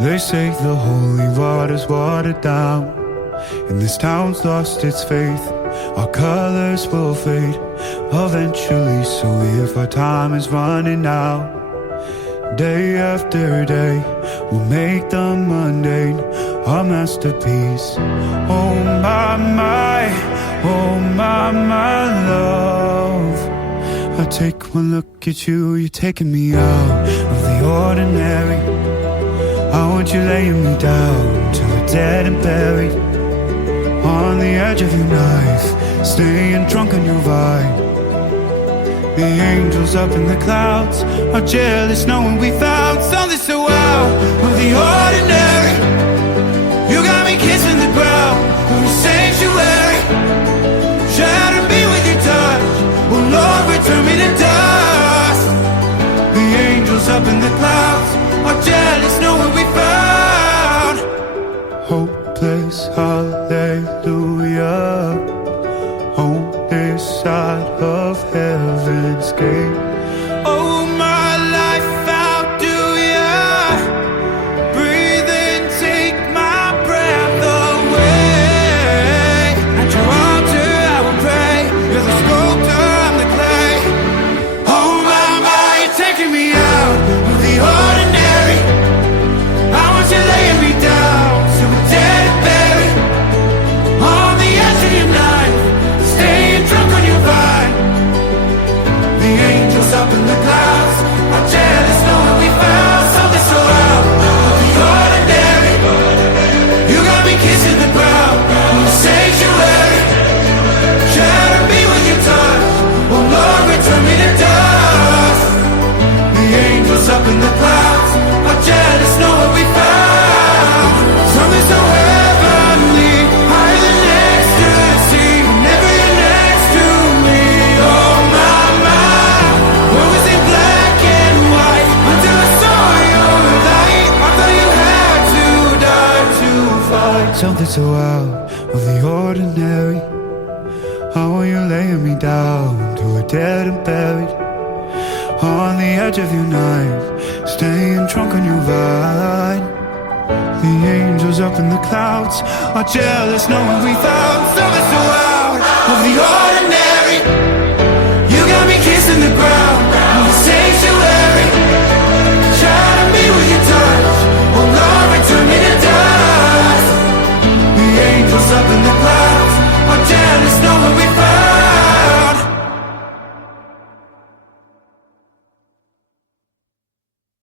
They say the holy water's watered down, and this town's lost its faith. Our colors will fade eventually, so if our time is running out, day after day, we'll make the mundane our masterpiece. Oh my, oh my love. I take one look at you, you're taking me out of the ordinary. I want you laying me down till we're dead and buried, on the edge of your knife, staying drunk on your vine. The angels up in the clouds are jealous knowing we found something so out of the ordinary. You got me kissing the ground of your sanctuary, shatter me with your touch, oh Lord, return me to dust. The angels up in the clouds are jealous knowing we found hopeless, hallelujah, on this side of heaven's gate. Oh, my life, how do ya breathe and take my breath away? At your altar I will pray, you're the sculptor, I'm the clay. Oh my, you're taking me out of the ordinary. I want you laying me down so we're dead and buried, on the edge of your knife, staying drunk on your vine. The angels up in the clouds are jealous knowing we found something so out of the ordinary. You got me kissing the ground in the sanctuary, shatter me with your touch, oh Lord, return me to dust. The angels up in the clouds are jealous knowing we found something so heavenly, higher than ecstasy, whenever you're next to me. Oh my, what was in black and white until I saw your light? I thought you had to die to fight something so out of the ordinary. I want you laying me down till we're dead and buried, on the edge of your knife, staying drunk on your vine. The angels up in the clouds are jealous knowing we found something so out of the ordinary.